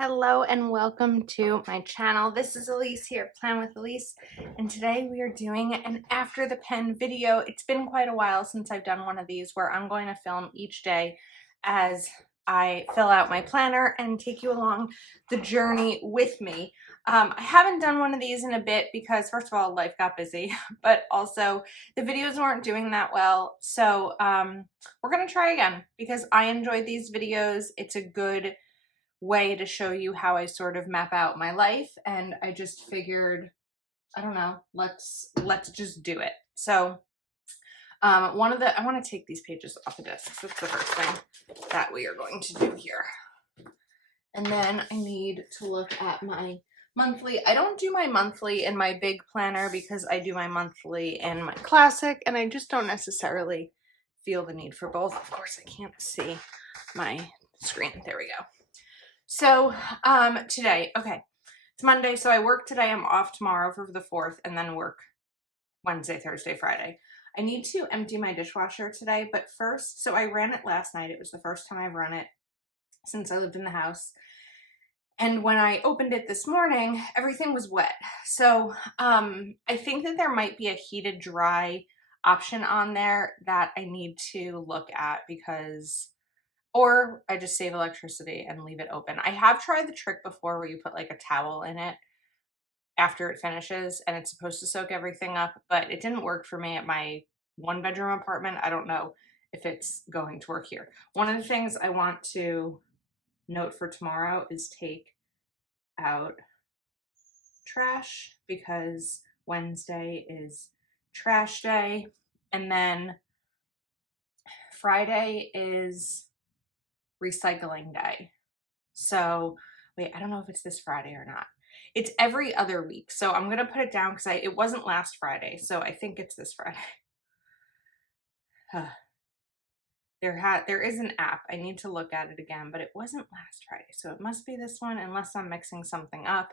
Hello and welcome to my channel. This is Elise here, Plan with Elise, and today we are doing an after the pen video. It's been quite a while since I've done one of these where I'm going to film each day as I fill out my planner and take you along the journey with me. I haven't done one of these in a bit because first of all, life got busy, but also the videos weren't doing that well. So we're gonna try again because I enjoyed these videos. It's a good way to show you how I sort of map out my life, and I just figured, I don't know, let's just do it. So I want to take these pages off the desk. That's the first thing that we are going to do here. And then I need to look at my monthly. I don't do my monthly in my big planner because I do my monthly in my classic, and I just don't necessarily feel the need for both. Of course, I can't see my screen. There we go. So, today, okay, it's Monday, so I work today. I'm off tomorrow for the 4th, and then work Wednesday, Thursday, Friday. I need to empty my dishwasher today, but first, so I ran it last night. It was the first time I've run it since I lived in the house. And when I opened it this morning, everything was wet. So, I think that there might be a heated dry option on there that I need to look at because or I just save electricity and leave it open. I have tried the trick before where you put like a towel in it after it finishes and it's supposed to soak everything up, but it didn't work for me at my 1-bedroom apartment. I don't know if it's going to work here. One of the things I want to note for tomorrow is take out trash because Wednesday is trash day, and then Friday is recycling day. So wait, I don't know if it's this Friday or not. It's every other week. So I'm going to put it down because it wasn't last Friday. So I think it's this Friday. There is an app. I need to look at it again, but it wasn't last Friday. So it must be this one unless I'm mixing something up.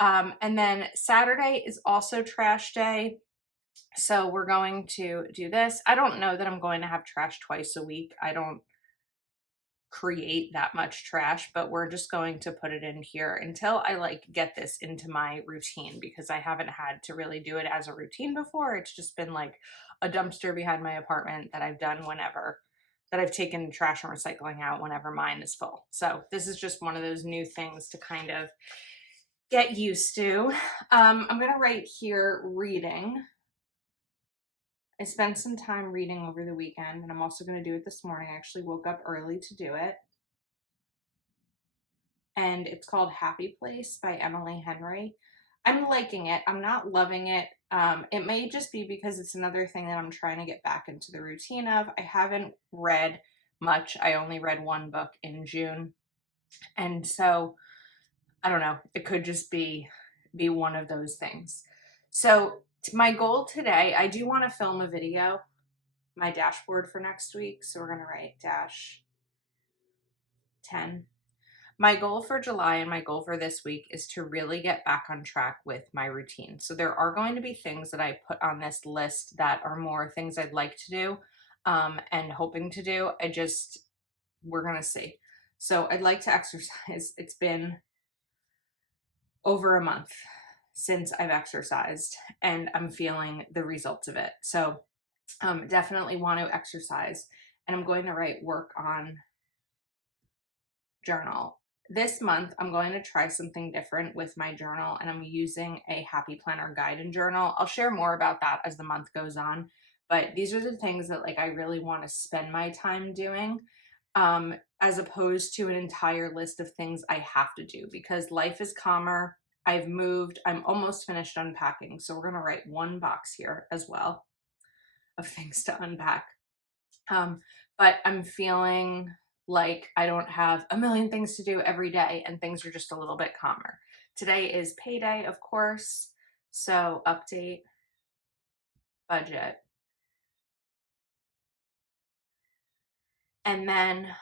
And then Saturday is also trash day. So we're going to do this. I don't know that I'm going to have trash twice a week. I don't create that much trash, but we're just going to put it in here until I like get this into my routine because I haven't had to really do it as a routine before. It's just been like a dumpster behind my apartment that I've done whenever that I've taken trash and recycling out whenever mine is full. So this is just one of those new things to kind of get used to. I'm going to write here reading. I spent some time reading over the weekend, and I'm also going to do it this morning. I actually woke up early to do it. And it's called Happy Place by Emily Henry. I'm liking it. I'm not loving it. It may just be because it's another thing that I'm trying to get back into the routine of. I haven't read much. I only read one book in June. And so, I don't know. It could just be one of those things. So my goal today, I do want to film a video, my dashboard for next week. So we're going to write -10. My goal for July and my goal for this week is to really get back on track with my routine. So there are going to be things that I put on this list that are more things I'd like to do and hoping to do. We're going to see. So I'd like to exercise. It's been over a month since I've exercised and I'm feeling the results of it. So definitely want to exercise, and I'm going to write work on journal. This month, I'm going to try something different with my journal, and I'm using a Happy Planner guide and journal. I'll share more about that as the month goes on, but these are the things that like I really want to spend my time doing, as opposed to an entire list of things I have to do because life is calmer. I've moved. I'm almost finished unpacking, so we're going to write one box here as well of things to unpack. But I'm feeling like I don't have a million things to do every day and things are just a little bit calmer. Today is payday, of course. So update budget. And then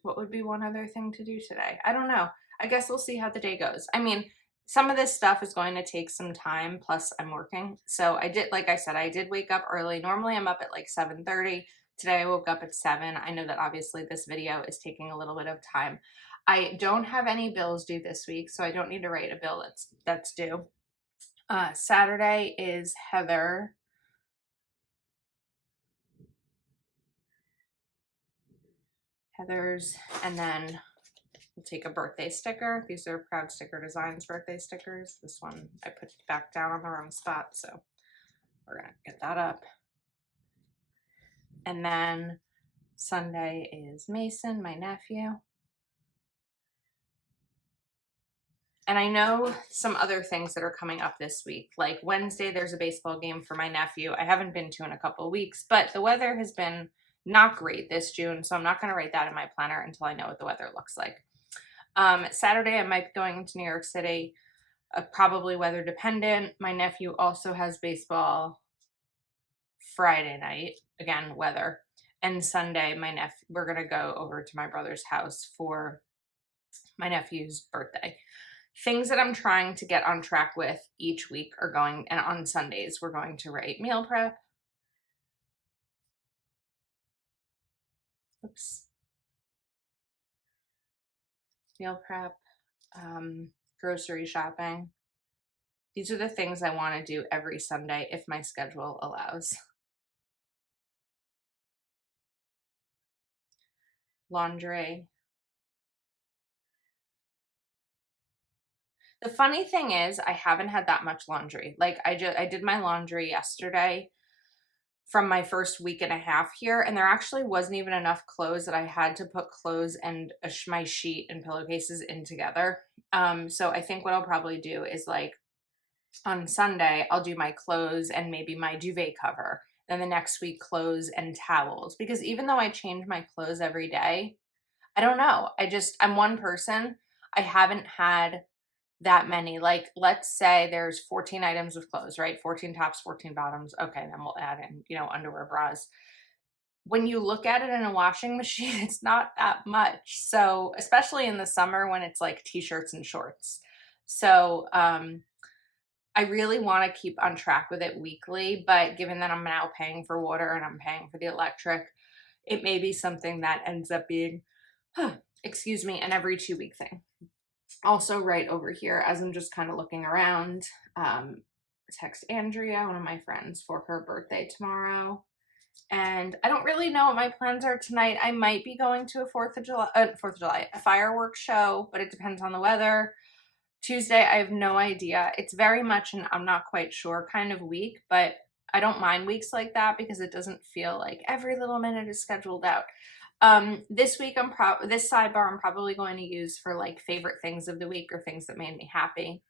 what would be one other thing to do today? I don't know. I guess we'll see how the day goes. I mean, some of this stuff is going to take some time, plus I'm working. So I did, like I said, I did wake up early. Normally I'm up at like 7:30. Today I woke up at 7. I know that obviously this video is taking a little bit of time. I don't have any bills due this week, so I don't need to write a bill that's due. Saturday is Heather's, and then we'll take a birthday sticker. These are Proud Sticker Designs birthday stickers. This one I put back down on the wrong spot, so we're gonna get that up. And then Sunday is Mason, my nephew. And I know some other things that are coming up this week. Like Wednesday, there's a baseball game for my nephew. I haven't been to in a couple of weeks, but the weather has been not great this June, so I'm not going to write that in my planner until I know what the weather looks like. Saturday, I might be going to New York City, probably weather dependent. My nephew also has baseball Friday night, again, weather. And Sunday, we're going to go over to my brother's house for my nephew's birthday. Things that I'm trying to get on track with each week are going, and on Sundays, we're going to write meal prep. Oops. Meal prep, grocery shopping. These are the things I want to do every Sunday if my schedule allows. Laundry. The funny thing is, I haven't had that much laundry. Like I did my laundry yesterday from my first week and a half here, and there actually wasn't even enough clothes that I had to put clothes and my sheet and pillowcases in together. So I think what I'll probably do is like on Sunday, I'll do my clothes and maybe my duvet cover. Then the next week, clothes and towels. Because even though I change my clothes every day, I don't know. I'm one person. I haven't had that many. Like, let's say there's 14 items of clothes, right? 14 tops, 14 bottoms. Okay, then we'll add in, underwear, bras. When you look at it in a washing machine, it's not that much. So, especially in the summer when it's like t-shirts and shorts. So, I really want to keep on track with it weekly, but given that I'm now paying for water and I'm paying for the electric, it may be something that ends up being, excuse me, an every 2 week thing. Also right over here, as I'm just kind of looking around, text Andrea, one of my friends, for her birthday tomorrow. And I don't really know what my plans are tonight. I might be going to a 4th of July, a fireworks show, but it depends on the weather. Tuesday, I have no idea. It's very much an I'm not quite sure kind of week, but I don't mind weeks like that because it doesn't feel like every little minute is scheduled out. This week, this sidebar I'm probably going to use for like favorite things of the week or things that made me happy.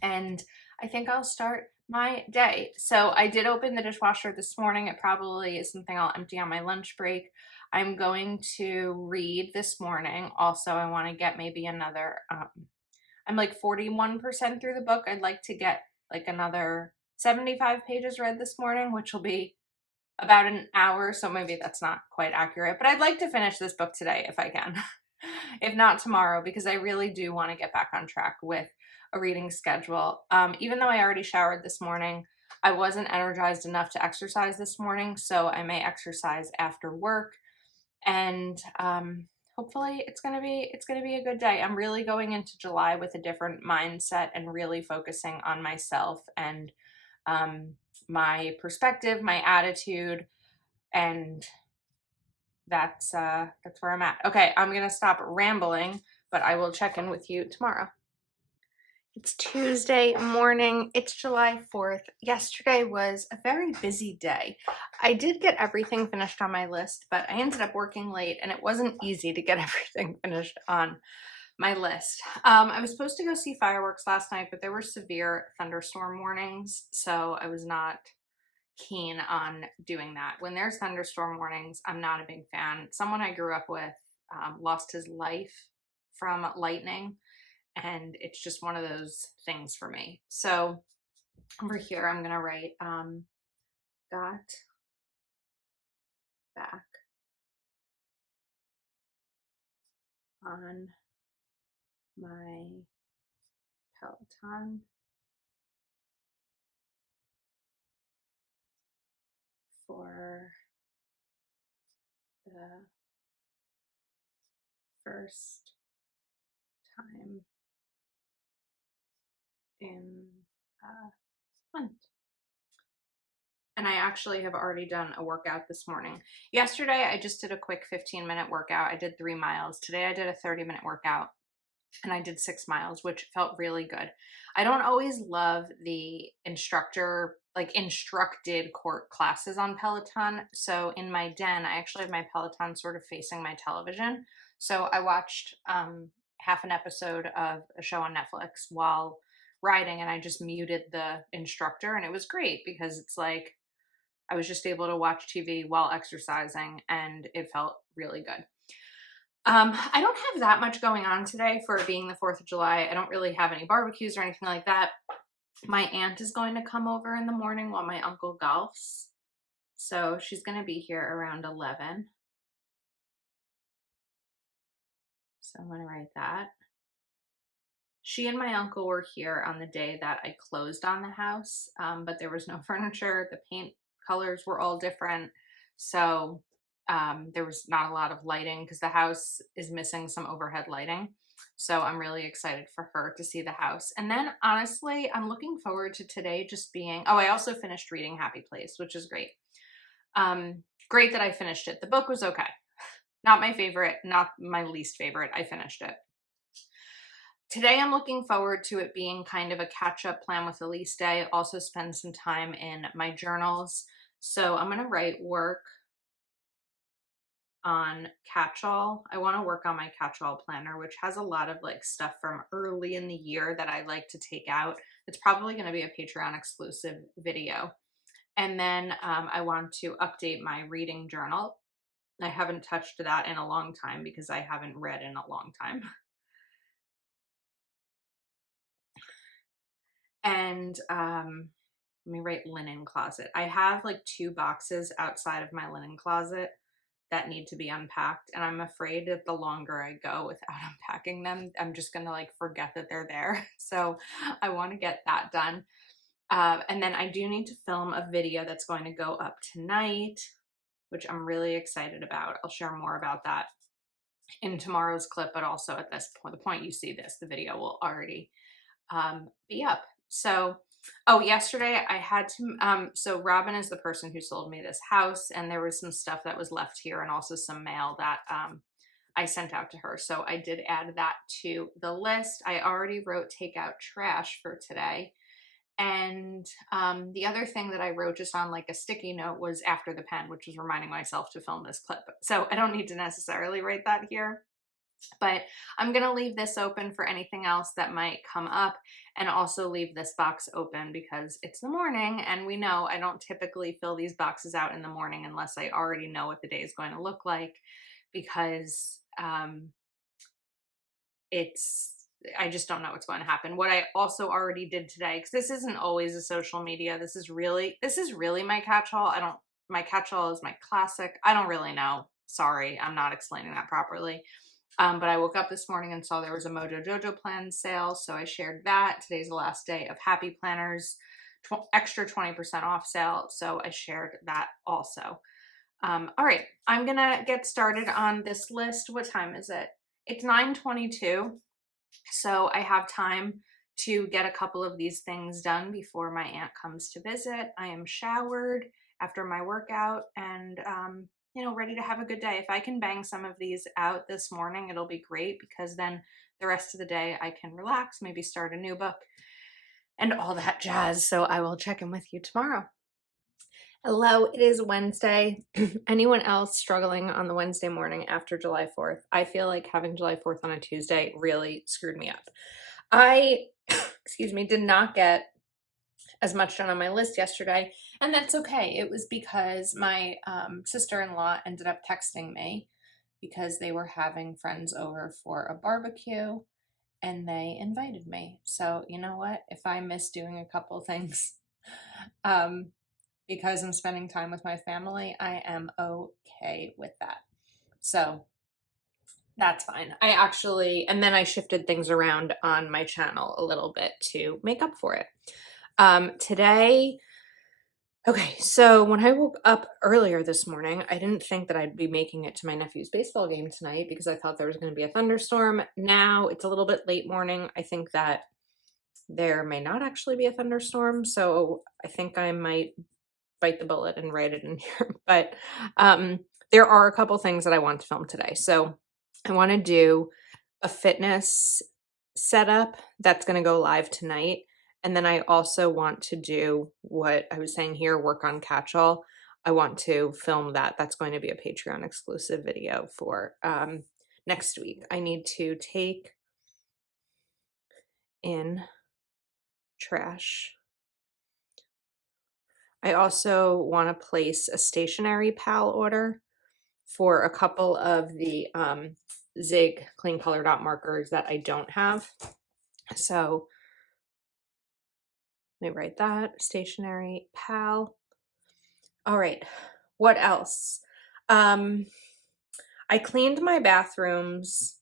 And I think I'll start my day. So I did open the dishwasher this morning. It probably is something I'll empty on my lunch break. I'm going to read this morning. Also, I want to get maybe another, I'm like 41% through the book. I'd like to get like another 75 pages read this morning, which will be about an hour. So maybe that's not quite accurate, but I'd like to finish this book today if I can, if not tomorrow, because I really do want to get back on track with a reading schedule. Even though I already showered this morning, I wasn't energized enough to exercise this morning. So I may exercise after work, and hopefully it's gonna be a good day. I'm really going into July with a different mindset and really focusing on myself and my perspective, my attitude, and that's where I'm at. Okay, I'm gonna stop rambling, but I will check in with you tomorrow. It's Tuesday morning. It's July 4th. Yesterday was a very busy day. I did get everything finished on my list, but I ended up working late and it wasn't easy to get everything finished on my list. I was supposed to go see fireworks last night, but there were severe thunderstorm warnings, so I was not keen on doing that. When there's thunderstorm warnings, I'm not a big fan. Someone I grew up with lost his life from lightning, and it's just one of those things for me. So over here, I'm gonna write got back on my Peloton for the first time in a month. And I actually have already done a workout this morning. Yesterday, I just did a quick 15-minute workout. I did 3 miles. Today, I did a 30-minute workout and I did 6 miles, which felt really good. I don't always love the instructed court classes on Peloton. So in my den, I actually have my Peloton sort of facing my television. So I watched half an episode of a show on Netflix while riding, and I just muted the instructor, and it was great because it's like I was just able to watch TV while exercising, and it felt really good. I don't have that much going on today for being the 4th of July. I don't really have any barbecues or anything like that. My aunt is going to come over in the morning while my uncle golfs. So she's going to be here around 11. So I'm going to write that. She and my uncle were here on the day that I closed on the house, but there was no furniture. The paint colors were all different. So there was not a lot of lighting because the house is missing some overhead lighting. So I'm really excited for her to see the house. And then honestly, I'm looking forward to today just being, I also finished reading Happy Place, which is great. Great that I finished it. The book was okay. Not my favorite, not my least favorite. I finished it. Today, I'm looking forward to it being kind of a catch-up Plan with Elise day. Also spend some time in my journals. So I'm going to write work on catch-all. I want to work on my catch-all planner, which has a lot of like stuff from early in the year that I like to take out. It's probably going to be a Patreon exclusive video. And then I want to update my reading journal. I haven't touched that in a long time because I haven't read in a long time. And let me write linen closet. I have like 2 boxes outside of my linen closet that need to be unpacked, and I'm afraid that the longer I go without unpacking them, I'm just gonna like forget that they're there. So I want to get that done. And then I do need to film a video that's going to go up tonight, which I'm really excited about. I'll share more about that in tomorrow's clip, but also at this point, the point you see this, the video will already be up. So, yesterday I had to, so Robin is the person who sold me this house, and there was some stuff that was left here and also some mail that I sent out to her. So I did add that to the list. I already wrote take out trash for today. And the other thing that I wrote just on like a sticky note was after the pen, which was reminding myself to film this clip. So I don't need to necessarily write that here. But I'm going to leave this open for anything else that might come up, and also leave this box open because it's the morning, and we know I don't typically fill these boxes out in the morning unless I already know what the day is going to look like, because I just don't know what's going to happen. What I also already did today, because this isn't always a social media, this is really my catch-all. My catch-all is my classic. I don't really know. Sorry, I'm not explaining that properly. But I woke up this morning and saw there was a Mojo Jojo plan sale, so I shared that. Today's the last day of Happy Planners, extra 20% off sale, so I shared that also. All right, I'm gonna get started on this list. What time is it? It's 9:22, so I have time to get a couple of these things done before my aunt comes to visit. I am showered after my workout and ready to have a good day. If I can bang some of these out this morning, it'll be great, because then the rest of the day I can relax, maybe start a new book and all that jazz. So I will check in with you tomorrow. Hello, it is Wednesday. Anyone else struggling on the Wednesday morning after July 4th? I feel like having July 4th on a Tuesday really screwed me up. I, did not get as much done on my list yesterday, and that's okay. It was because my sister-in-law ended up texting me because they were having friends over for a barbecue and they invited me. So you know what? If I miss doing a couple things because I'm spending time with my family, I am okay with that. So that's fine. And then I shifted things around on my channel a little bit to make up for it. Today, Okay, so when I woke up earlier this morning, I didn't think that I'd be making it to my nephew's baseball game tonight because I thought there was going to be a thunderstorm. Now it's a little bit late morning. I think that there may not actually be a thunderstorm, so I think I might bite the bullet and write it in here. But there are a couple things that I want to film today. So I want to do a fitness setup that's going to go live tonight. And then I also want to do what I was saying here, work on catch-all. I want to film that. That's going to be a Patreon exclusive video for next week. I need to take in trash. I also want to place a stationary pal order for a couple of the Zig clean color dot markers that I don't have. So let me write that, stationary pal. All right, what else? I cleaned my bathrooms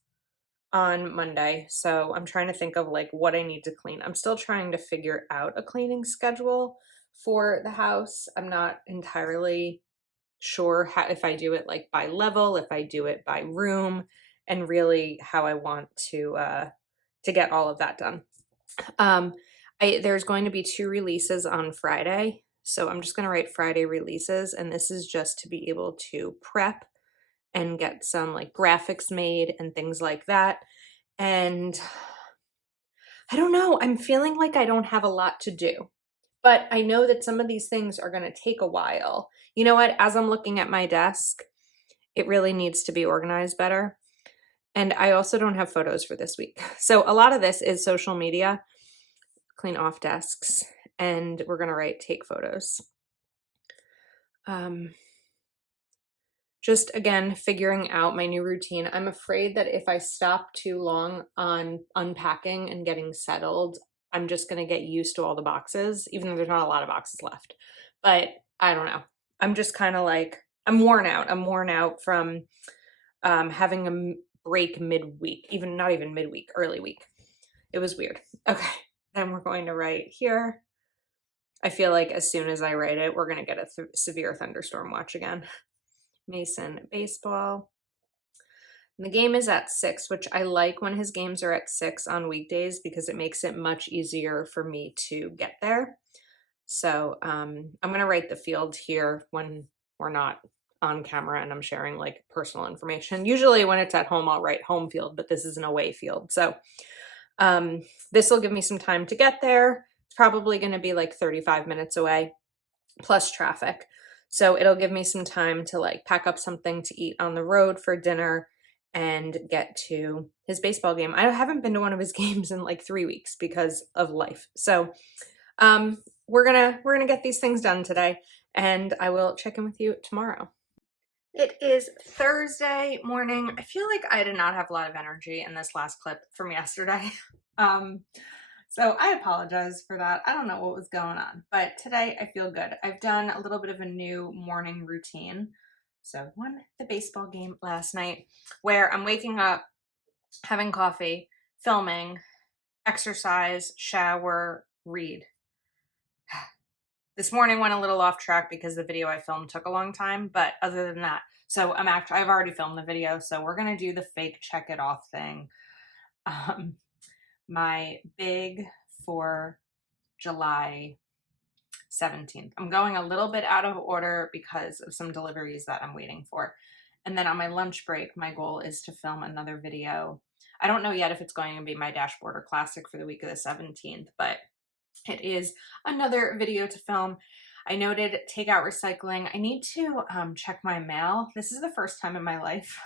on Monday, so I'm trying to think of like what I need to clean. I'm still trying to figure out a cleaning schedule for the house. I'm not entirely sure how, if I do it like by level, if I do it by room, and really how I want to get all of that done. There's going to be 2 releases on Friday, so I'm just going to write Friday releases, and this is just to be able to prep and get some like graphics made and things like that. And I don't know, I'm feeling like I don't have a lot to do, but I know that some of these things are going to take a while. You know what? As I'm looking at my desk, it really needs to be organized better. And I also don't have photos for this week. So a lot of this is social media, clean off desks, and we're going to write take photos. Just again, figuring out my new routine. I'm afraid that if I stop too long on unpacking and getting settled, I'm just going to get used to all the boxes, even though there's not a lot of boxes left. But I don't know. I'm just kind of like, I'm worn out. I'm worn out from having a break midweek, even not even midweek, early week. It was weird. Okay, then we're going to write here. I feel like as soon as I write it, we're going to get a severe thunderstorm watch again. Mason baseball. And the game is at 6, which I like when his games are at 6 on weekdays because it makes it much easier for me to get there. So I'm going to write the field here when we're not on camera and I'm sharing like personal information. Usually when it's at home, I'll write home field, but this is an away field. So this will give me some time to get there. It's probably going to be like 35 minutes away plus traffic. So it'll give me some time to like pack up something to eat on the road for dinner and get to his baseball game. I haven't been to one of his games in like 3 weeks because of life. So we're gonna get these things done today, and I will check in with you tomorrow. It is Thursday morning. I feel like I did not have a lot of energy in this last clip from yesterday. So I apologize for that. I don't know what was going on, but today I feel good. I've done a little bit of a new morning routine. So won the baseball game last night where I'm waking up, having coffee, filming, exercise, shower, read. This morning went a little off track because the video I filmed took a long time, but other than that, so I've already filmed the video, so we're gonna do the fake check it off thing. My big for July 17th. I'm going a little bit out of order because of some deliveries that I'm waiting for. And then on my lunch break, my goal is to film another video. I don't know yet if it's going to be my dashboard or classic for the week of the 17th, but it is another video to film. I noted takeout recycling. I need to check my mail. This is the first time in my life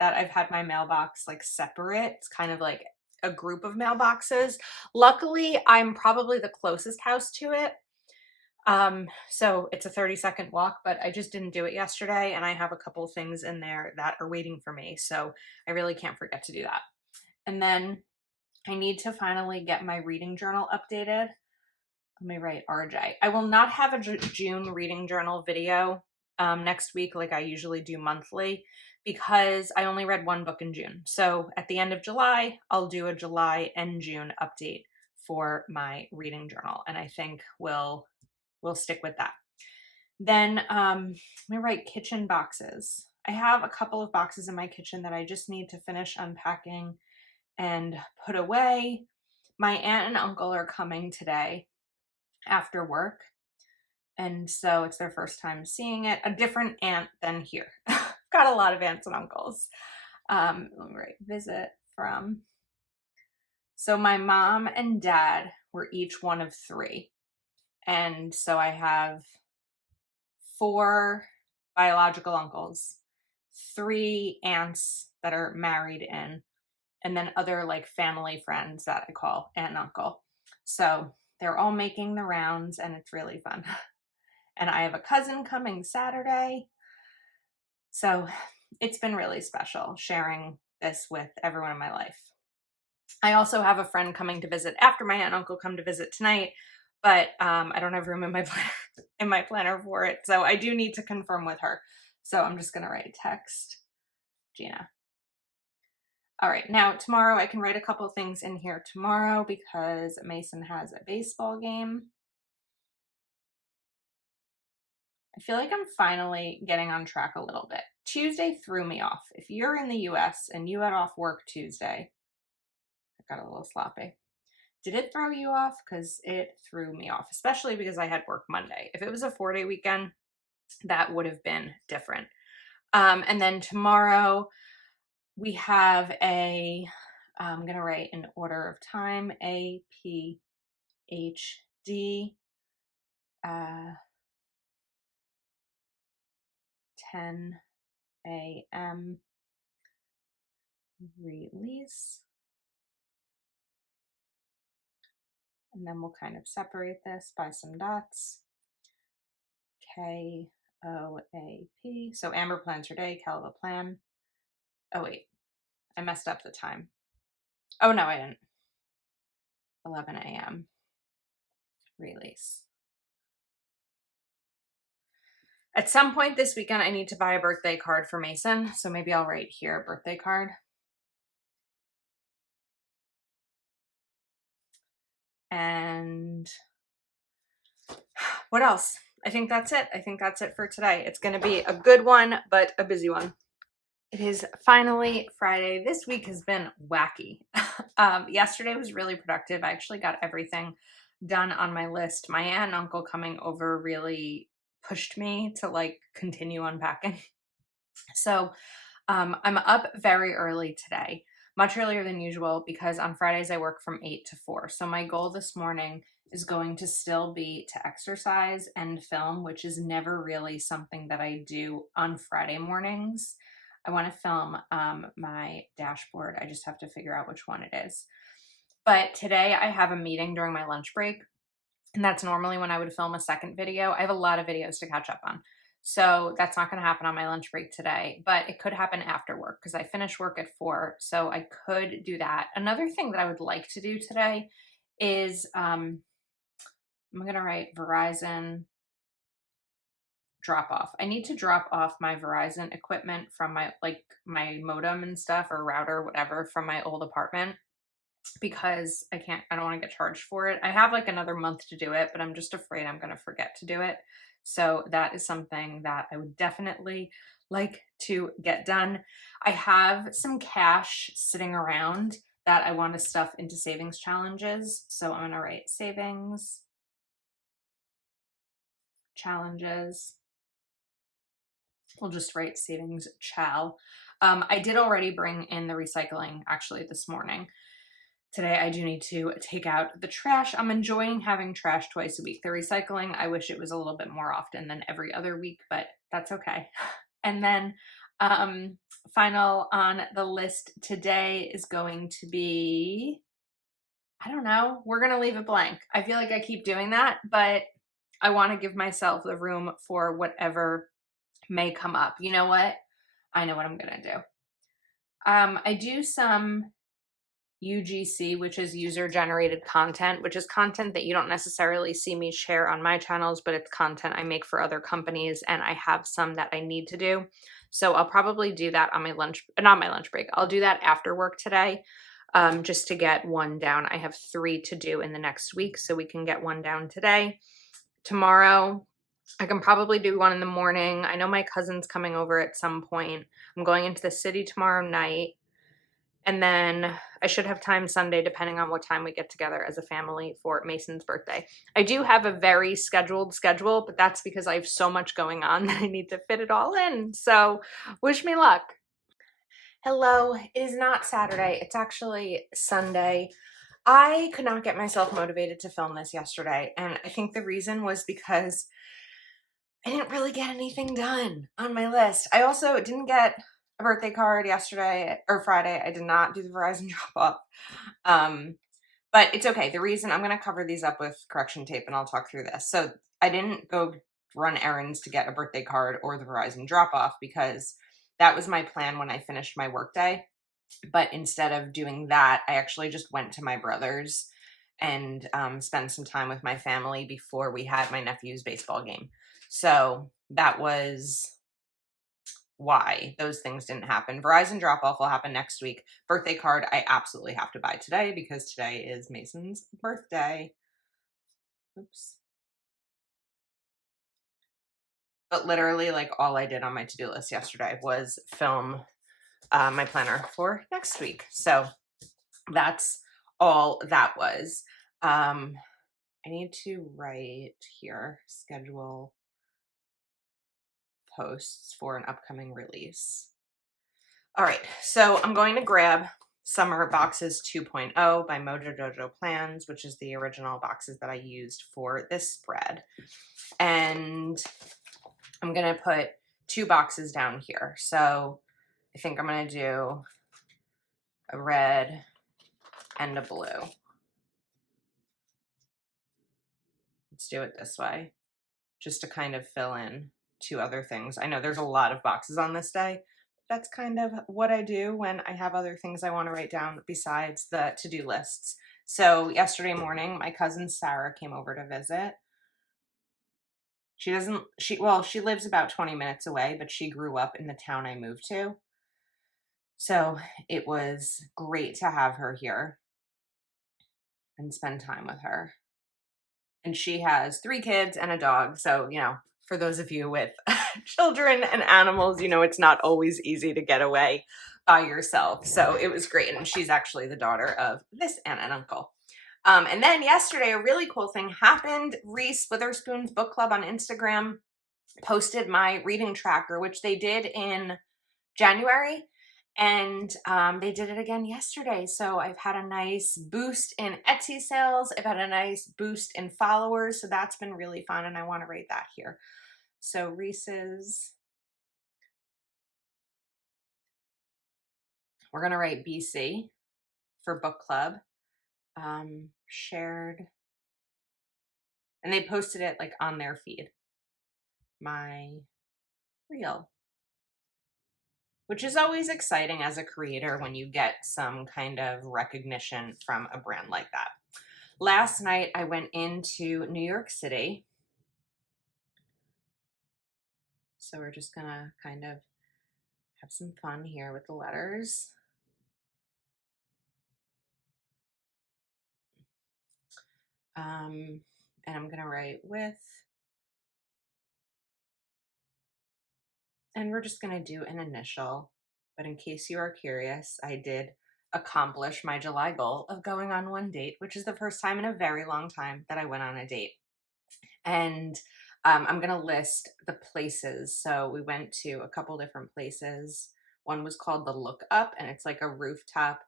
that I've had my mailbox like separate. It's kind of like a group of mailboxes. Luckily, I'm probably the closest house to it. So it's a 30-second walk, but I just didn't do it yesterday, and I have a couple things in there that are waiting for me, so I really can't forget to do that. And then I need to finally get my reading journal updated. Let me write RJ. I will not have a June reading journal video next week like I usually do monthly because I only read 1 book in June. So at the end of July, I'll do a July and June update for my reading journal, and I think we'll stick with that. Then let me write kitchen boxes. I have a couple of boxes in my kitchen that I just need to finish unpacking and put away. My aunt and uncle are coming today after work. And so it's their first time seeing it. A different aunt than here. Got a lot of aunts and uncles. Let me write visit from. So my mom and dad were each one of 3. And so I have 4 biological uncles, 3 aunts that are married in, and then other like family friends that I call aunt and uncle. So they're all making the rounds and it's really fun. And I have a cousin coming Saturday. So it's been really special sharing this with everyone in my life. I also have a friend coming to visit after my aunt and uncle come to visit tonight, but I don't have room in my planner for it. So I do need to confirm with her. So I'm just going to write text Gina. All right, now tomorrow I can write a couple things in here tomorrow because Mason has a baseball game. I feel like I'm finally getting on track a little bit. Tuesday threw me off. If you're in the US and you had off work Tuesday, I got a little sloppy. Did it throw you off? Because it threw me off, especially because I had work Monday. If it was a 4-day weekend, that would have been different. And then tomorrow we have I'm going to write in order of time, A, P, H, D, 10 a.m. release. And then we'll kind of separate this by some dots. K-O-A-P. So Amber plans her day, Kel will plan. Oh wait, I messed up the time. Oh no, I didn't. 11 a.m. release. At some point this weekend, I need to buy a birthday card for Mason. So maybe I'll write here, birthday card. And what else? I think that's it. I think that's it for today. It's going to be a good one, but a busy one. It is finally Friday. This week has been wacky. Yesterday was really productive. I actually got everything done on my list. My aunt and uncle coming over really pushed me to like continue unpacking. So I'm up very early today, much earlier than usual because on Fridays I work from 8 to 4. So my goal this morning is going to still be to exercise and film, which is never really something that I do on Friday mornings. I want to film my dashboard. I just have to figure out which one it is. But today I have a meeting during my lunch break, and that's normally when I would film a second video. I have a lot of videos to catch up on. So that's not going to happen on my lunch break today, but it could happen after work because I finish work at 4. So I could do that. Another thing that I would like to do today is I'm going to write Verizon drop off. I need to drop off my Verizon equipment from my modem and stuff, or router, whatever, from my old apartment because I don't want to get charged for it. I have like another month to do it, but I'm just afraid I'm going to forget to do it. So that is something that I would definitely like to get done. I have some cash sitting around that I want to stuff into savings challenges. So I'm going to write savings challenges. We'll just write savings chal. I did already bring in the recycling actually this morning. Today I do need to take out the trash. I'm enjoying having trash twice a week. The recycling, I wish it was a little bit more often than every other week, but that's okay. And then final on the list today is going to be, I don't know, we're going to leave it blank. I feel like I keep doing that, but I want to give myself the room for whatever may come up. You know what? I know what I'm going to do. I do some UGC, which is user generated content, which is content that you don't necessarily see me share on my channels, but it's content I make for other companies, and I have some that I need to do. So I'll probably do that on my not my lunch break. I'll do that after work today, just to get one down. I have 3 to do in the next week, so we can get one down today. Tomorrow, I can probably do one in the morning. I know my cousin's coming over at some point. I'm going into the city tomorrow night. And then I should have time Sunday, depending on what time we get together as a family for Mason's birthday. I do have a very scheduled schedule, but that's because I have so much going on that I need to fit it all in. So wish me luck. Hello, it is not Saturday. It's actually Sunday. I could not get myself motivated to film this yesterday, and I think the reason was because I didn't really get anything done on my list. I also didn't get a birthday card yesterday or Friday. I did not do the Verizon drop off. But it's okay. The reason I'm going to cover these up with correction tape and I'll talk through this. So I didn't go run errands to get a birthday card or the Verizon drop off because that was my plan when I finished my workday. But instead of doing that, I actually just went to my brother's and spent some time with my family before we had my nephew's baseball game. So that was why those things didn't happen. Verizon drop off will happen next week. Birthday card, I absolutely have to buy today because today is Mason's birthday. Oops. But literally, like, all I did on my to-do list yesterday was film my planner for next week. So that's all that was. I need to write here, schedule posts for an upcoming release. All right, so I'm going to grab Summer Boxes 2.0 by Mojo Dojo Plans, which is the original boxes that I used for this spread. And I'm going to put 2 boxes down here. So I think I'm going to do a red and a blue. Let's do it this way, just to kind of fill in 2 other things. I know there's a lot of boxes on this day. That's kind of what I do when I have other things I want to write down besides the to-do lists. So yesterday morning, my cousin Sarah came over to visit. She lives about 20 minutes away, but she grew up in the town I moved to. So it was great to have her here and spend time with her. And she has 3 kids and a dog. So, you know, for those of you with children and animals, you know, it's not always easy to get away by yourself. So it was great. And she's actually the daughter of this aunt and uncle. And then yesterday, a really cool thing happened. Reese Witherspoon's book club on Instagram posted my reading tracker, which they did in January. And they did it again yesterday. So I've had a nice boost in Etsy sales. I've had a nice boost in followers. So that's been really fun. And I want to rate that here. So Reese's, we're going to write BC for book club. Shared. And they posted it like on their feed. My reel. Which is always exciting as a creator when you get some kind of recognition from a brand like that. Last night, I went into New York City. So we're just gonna kind of have some fun here with the letters. And I'm gonna write with. And we're just gonna do an initial. But in case you are curious, I did accomplish my July goal of going on one date, which is the first time in a very long time that I went on a date. And I'm going to list the places. So we went to a couple different places. One was called the Look Up, and it's like a rooftop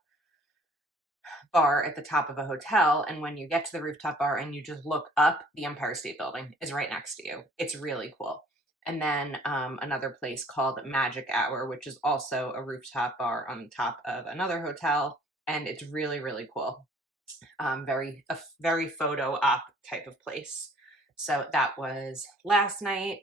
bar at the top of a hotel. And when you get to the rooftop bar and you just look up, the Empire State Building is right next to you. It's really cool. And then another place called Magic Hour, which is also a rooftop bar on top of another hotel. And it's really, really cool. A very photo op type of place. So that was last night.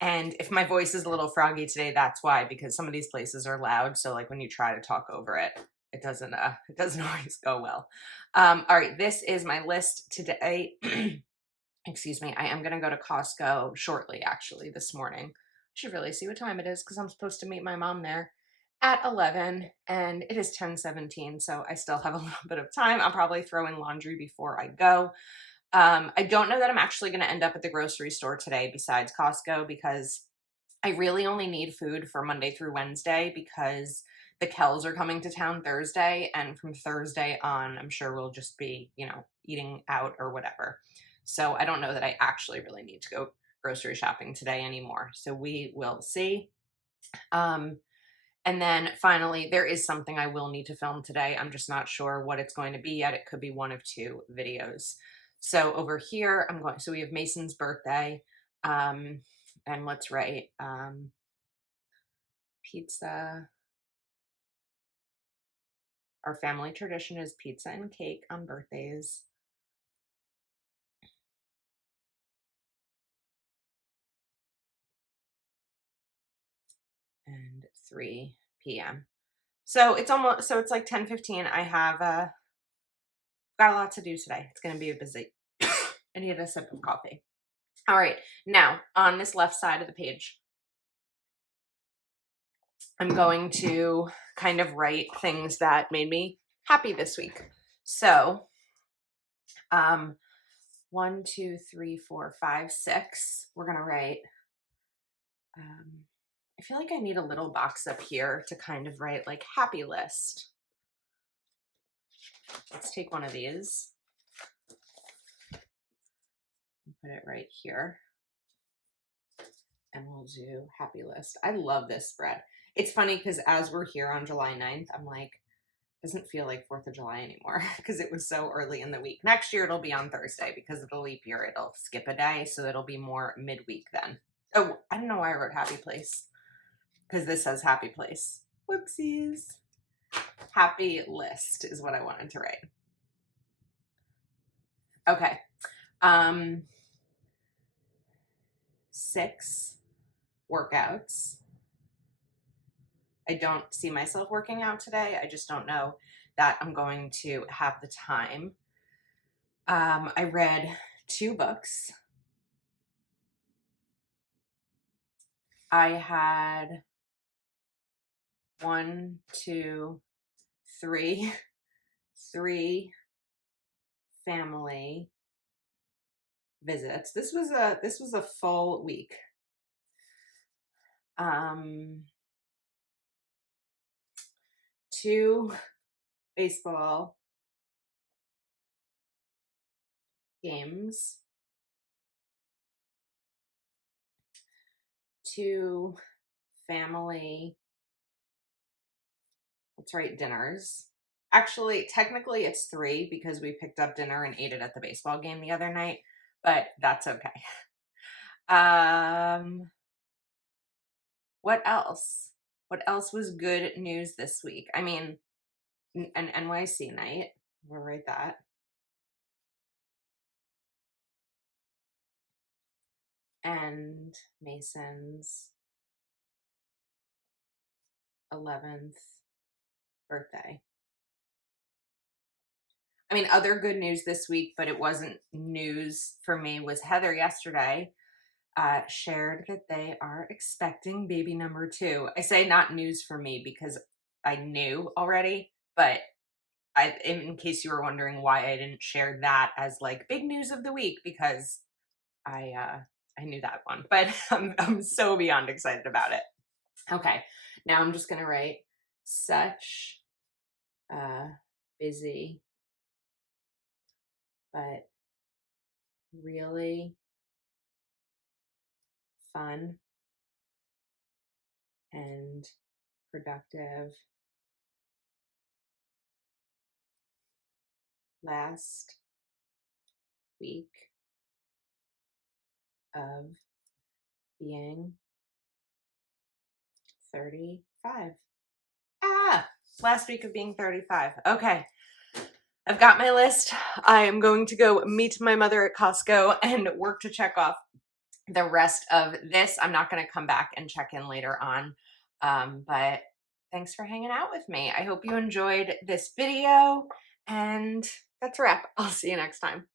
And if my voice is a little froggy today, that's why, because some of these places are loud. So like when you try to talk over it, it doesn't always go well. All right, this is my list today. Excuse me. I am going to go to Costco shortly, actually, this morning. I should really see what time it is because I'm supposed to meet my mom there at 11 and it is 10:17. So I still have a little bit of time. I'll probably throw in laundry before I go. I don't know that I'm actually going to end up at the grocery store today besides Costco, because I really only need food for Monday through Wednesday, because the Kells are coming to town Thursday, and from Thursday on, I'm sure we'll just be, you know, eating out or whatever. So I don't know that I actually really need to go grocery shopping today anymore. So we will see. And then finally, there is something I will need to film today. I'm just not sure what it's going to be yet. It could be one of two videos. So over here, so we have Mason's birthday. And let's write pizza. Our family tradition is pizza and cake on birthdays. And 3 p.m. So it's like 10:15. I have got a lot to do today. It's going to be busy. I need a sip of coffee. All right, now on this left side of the page, I'm going to kind of write things that made me happy this week. So, 1, 2, 3, 4, 5, 6. We're gonna write. I feel like I need a little box up here to kind of write like happy list. Let's take one of these and put it right here. And we'll do happy list. I love this spread. It's funny because as we're here on July 9th, I'm like, doesn't feel like 4th of July anymore because it was so early in the week. Next year it'll be on Thursday because of the leap year. It'll skip a day, so it'll be more midweek then. Oh, I don't know why I wrote happy place, because this says happy place. Whoopsies. Happy list is what I wanted to write. Okay. 6 workouts. I don't see myself working out today. I just don't know that I'm going to have the time. I read 2 books. I had 1, 2, 3 family visits. This was a full week. 2 baseball games, 2 family, let's write dinners. Actually, technically it's 3 because we picked up dinner and ate it at the baseball game the other night, but that's okay. What else? What else was good news this week? I mean, an NYC night. We'll write that. And Mason's 11th birthday. I mean, other good news this week, but it wasn't news for me, was Heather yesterday shared that they are expecting baby number 2. I say not news for me because I knew already, but in case you were wondering why I didn't share that as like big news of the week, because I knew that one, but I'm so beyond excited about it. Okay, now I'm just gonna write such busy, but really fun and productive last week of being 35. Last week of being 35. Okay. I've got my list. I am going to go meet my mother at Costco and work to check off the rest of this. I'm not going to come back and check in later on. But thanks for hanging out with me. I hope you enjoyed this video, and that's a wrap. I'll see you next time.